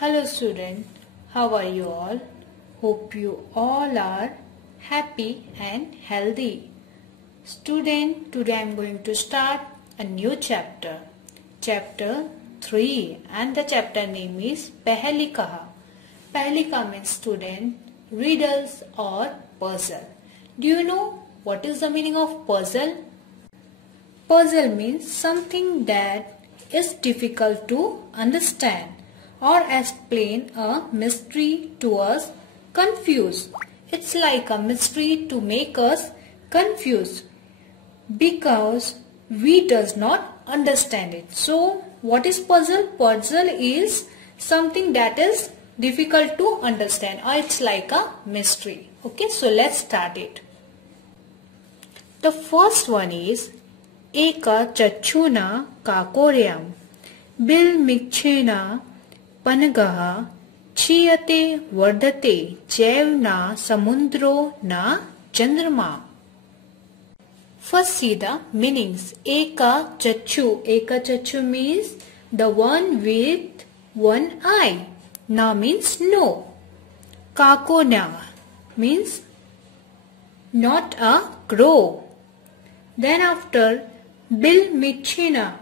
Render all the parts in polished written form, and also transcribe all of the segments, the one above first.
Hello student, how are you all? Hope you all are happy and healthy. Student, today I am going to start a new chapter. Chapter 3 and the chapter name is Pehli Kaha. Pehli Kaha means student, riddles or puzzle. Do you know what is the meaning of puzzle? Puzzle means something that is difficult to understand or explain a mystery to us confused. It's like a mystery to make us confused because we does not understand it. So what is puzzle? Puzzle is something that is difficult to understand or it's like a mystery. Okay, so let's start it. The first one is Eka chachuna kakoryam bil mikchena panagaha chiyate vardate chevna samundro na chandrama. First see the meanings. Eka chachu means the one with one eye. Na means no. Kakonya means not a crow. Then after bil michina,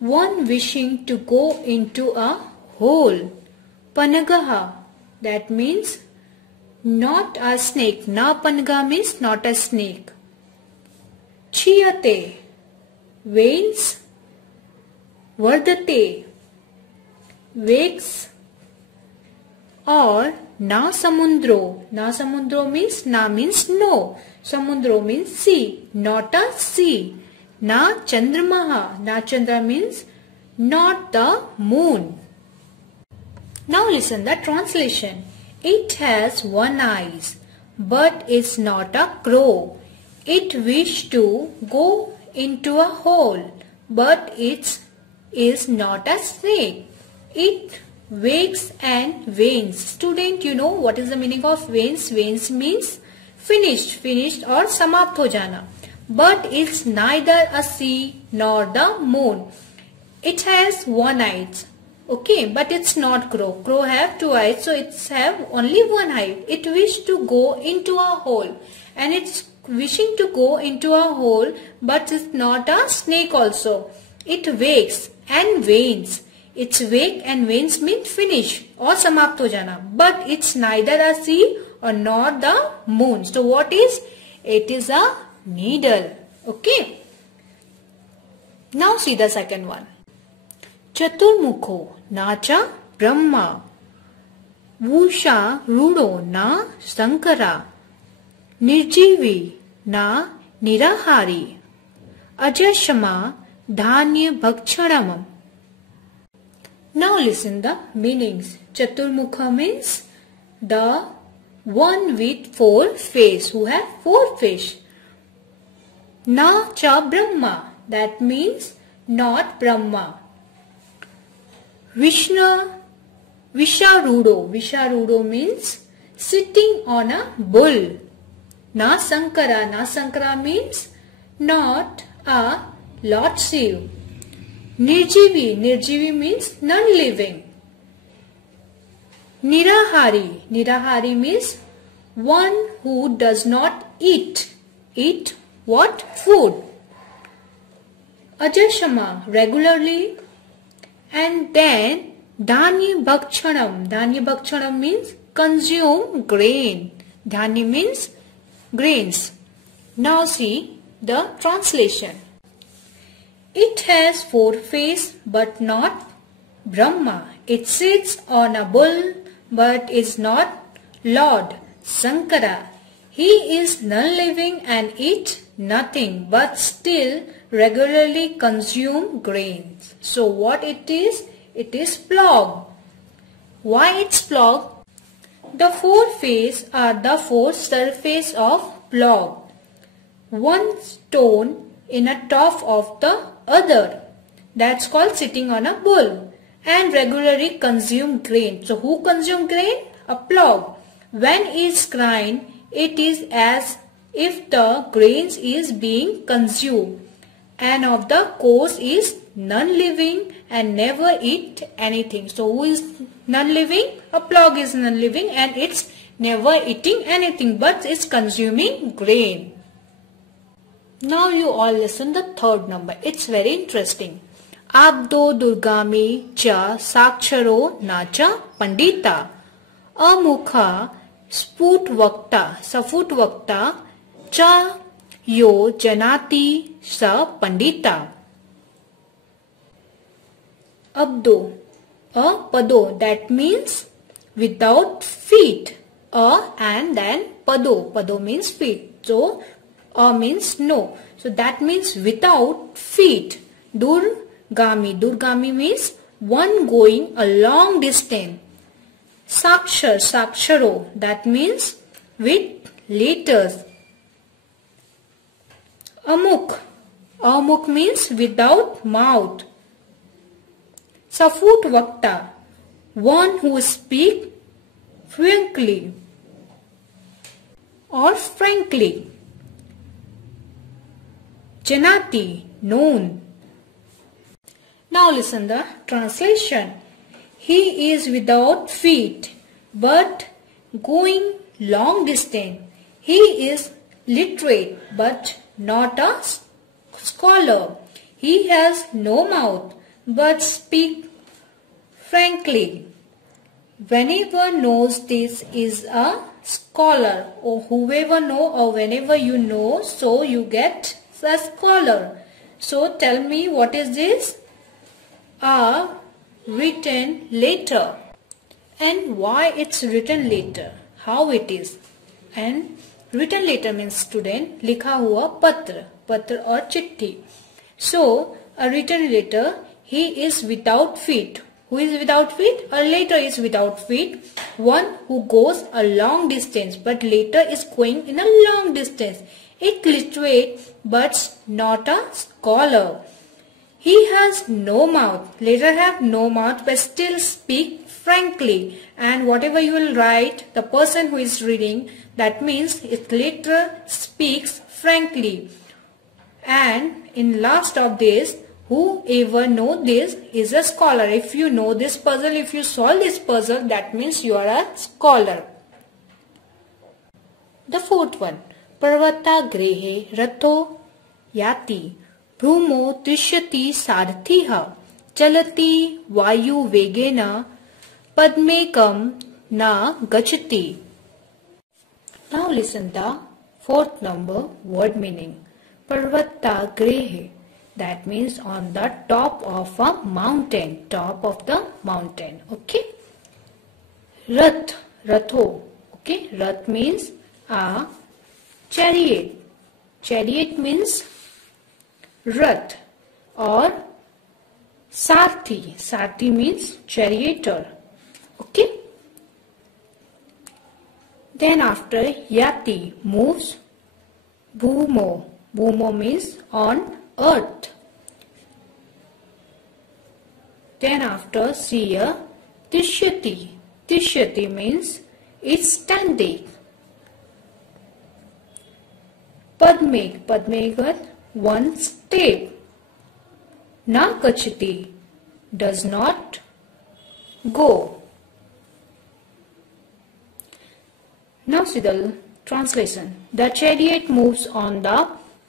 one wishing to go into a hole. Panagaha, that means not a snake. Na panaga means not a snake. Chiyate, veins. Vardate, wakes. Or na samundro. Na samundro means na means no. Samundro means sea, not a sea. Na chandramaha. Na chandra means not the moon. Now listen the translation. It has one eye, but it's not a crow. It wished to go into a hole, but it is not a snake. It wakes and veins. Student, you know what is the meaning of veins? Veins means finished or समाप्त हो जाना. But it's neither a sea nor the moon. It has one eye. Okay, but it's not crow. Crow have two eyes, so it's have only one eye. It wished to go into a hole, and it's wishing to go into a hole, but it's not a snake also. It wakes and veins. It's wake and veins mean finish or समाप्त हो जाना. But it's neither a sea or not the moon. So what is? It is a needle. Okay. Now see the second one. Chaturmukho nacha Brahma Vusha rudo na Sankara Nirjivi na Nirahari Ajashama Dhanya Bhakshanamam. Now listen the meanings. Chaturmukha means the one with four face, who have four face. Na cha Brahma, that means not Brahma. Visharudo means sitting on a bull. Na Sankara means not a Lord Shiv. Nirjivi means non-living. Nirahari means one who does not eat. Eat what? Food. Ajashama, regularly. And then Dhanya Bhakshanam means consume grain. Dhanya means grains. Now see the translation. It has four faces but not Brahma. It sits on a bull but is not Lord Sankara. He is non-living and eat nothing but still regularly consume grains. So what it is? It is plog. Why it's plog? The four faces are the four surface of plog. One stone in a top of the other. That's called sitting on a bull. And regularly consume grain. So who consume grain? A plog. When it's grind, it is as if the grains is being consumed. And of the course is non-living and never eat anything. So who is non-living? A plug is non-living and it's never eating anything, but it's consuming grain. Now you all listen the third number. It's very interesting. Abdo durgami cha saksharo nacha pandita. Amukha safut vakta cha yo janati sa pandita. Abdo, pado, that means without feet. And then pado means feet. So means no. So that means without feet. Durgami means one going a long distance. Saksharo, that means with letters. Amuk means without mouth. Safut vakta, one who speaks frankly or frankly. Janati, known. Now listen the translation. He is without feet but going long distance. He is literate but not a scholar. He has no mouth but speaks frankly. Whenever knows this is a scholar, or whoever know or whenever you know, so you get a scholar. So tell me, what is this? A written letter. And why it's written letter? How it is? And written letter means student likha hua patra or chitti. So a written letter, he is without feet. Who is without feet? A letter is without feet. One who goes a long distance, but letter is going in a long distance. It literate but not a scholar. He has no mouth. Letter have no mouth but still speak frankly. And whatever you will write, the person who is reading, that means it letter speaks frankly. And in last of this, whoever know this is a scholar. If you know this puzzle, if you solve this puzzle, that means you are a scholar. The fourth one. Parvata grehe ratho yati bhrumo trishyati sarthiha chalati vayu vegena padmekam na gachati. Now listen the fourth number word meaning. Parvata grehe, that means on the top of a mountain, top of the mountain. Okay. Ratho. Okay. Rath means a chariot. Chariot means rath. Or sarthi. Sarthi means charioteer. Okay. Then after yati moves. Bhumo. Bhumo means on earth. Then after Siya, Tishyati. Tishyati means it's standing. Padmegat, one step. Na Gachati, does not go. Now see the translation. The chariot moves on the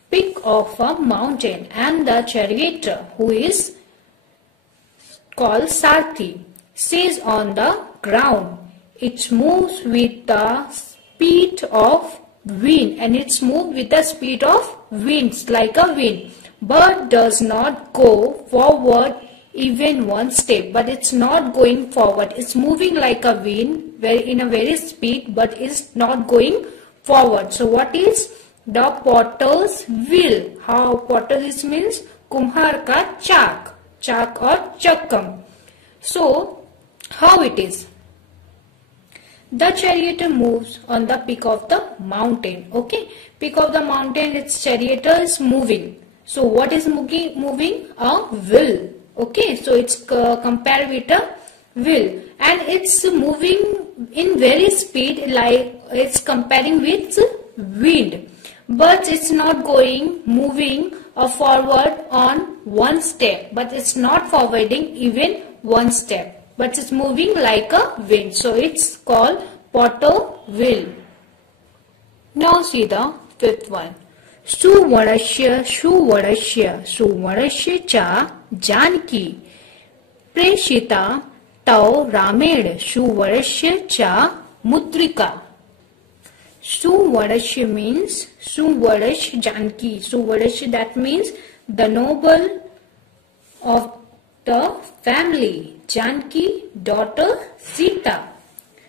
peak of a mountain and the charioteer, who is called Sarthi, stays on the ground. It moves with the speed of wind, and it's moved with the speed of winds like a wind, but does not go forward even one step. But it's not going forward. It's moving like a wind, in a very speed, but it's not going forward. So what is the potter's wheel? How potter's means kumhar ka chak or chakam. So how it is? The charioteer moves on the peak of the mountain. Okay, peak of the mountain, its charioteer is moving. So what is moving? A wheel. Okay, so it's compared with a wheel, and it's moving in very speed, like it's comparing with wind, but it's not moving forward on one step, but it's not forwarding even one step, but it's moving like a wind. So it's called Potto wheel. Now see the fifth one. Suvarasya cha Janki Preshita tau Ramed Suvarasya cha Mutrika. Suvarasya means Suvarash Janki. Suvarasya, that means the noble of the family. Janki, daughter Sita.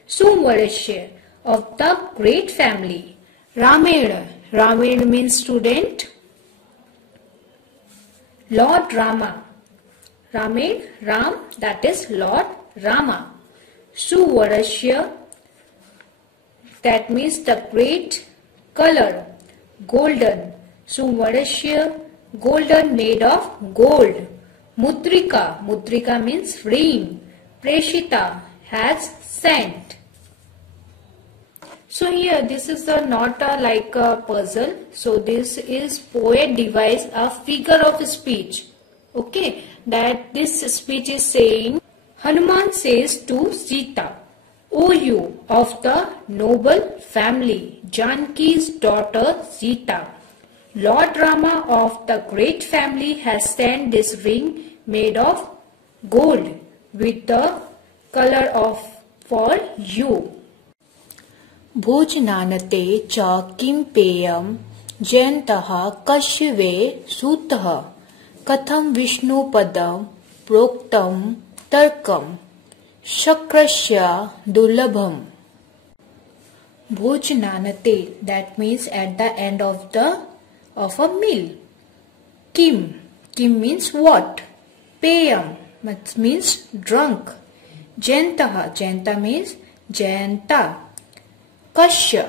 Suvarasya, of the great family. Ramed. Ramed means student. Lord Rama. Ramed, Ram, that is Lord Rama. Suvarasya, that means the great color. Golden. Suvarasya, golden, made of gold. Mutrika. Mutrika means ring. Preshita, has sent. So here this is not like a puzzle. So this is poet devise a figure of speech. Okay, that this speech is saying, Hanuman says to Sita, O you of the noble family, Janki's daughter Sita, Lord Rama of the great family has sent this ring made of gold with the color of for you. Bhojananate cha kim peyam jayantaha kashve sutaha katham vishnu padam proktam tarkam shakrasya dulabham. Bhojananate, that means at the end of a meal. Kim. Kim means what? Peyam, that means drunk. Jayantaha. Jayanta means Jayanta. Kashya,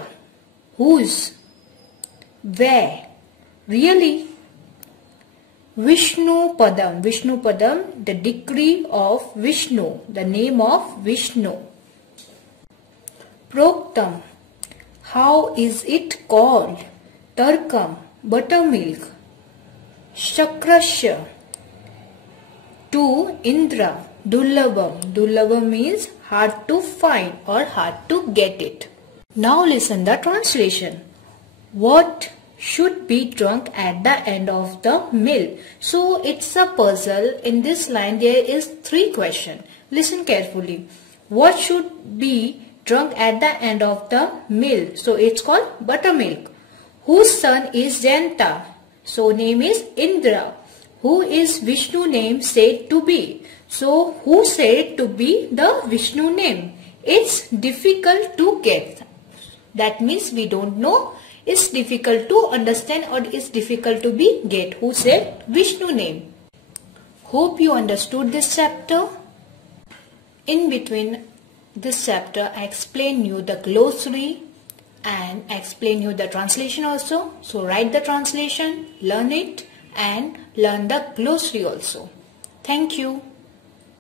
whose, where, really. Vishnu Padam, Vishnu Padam, the decree of Vishnu, the name of Vishnu. Proktam, how is it called? Tarkam, buttermilk. Shakrasya, to Indra. Dullabham, Dullabham means hard to find or hard to get it. Now listen the translation. What should be drunk at the end of the meal? So it's a puzzle. In this line there is 3 questions. Listen carefully. What should be drunk at the end of the meal? So it's called buttermilk. Whose son is Jayanta? So name is Indra. Who is Vishnu name said to be? So who said to be the Vishnu name? It's difficult to get. That means we don't know. It's difficult to understand or it's difficult to be get. Who said Vishnu name? Hope you understood this chapter. In between this chapter, I explain you the glossary and explain you the translation also. So write the translation, learn it and learn the glossary also. Thank you.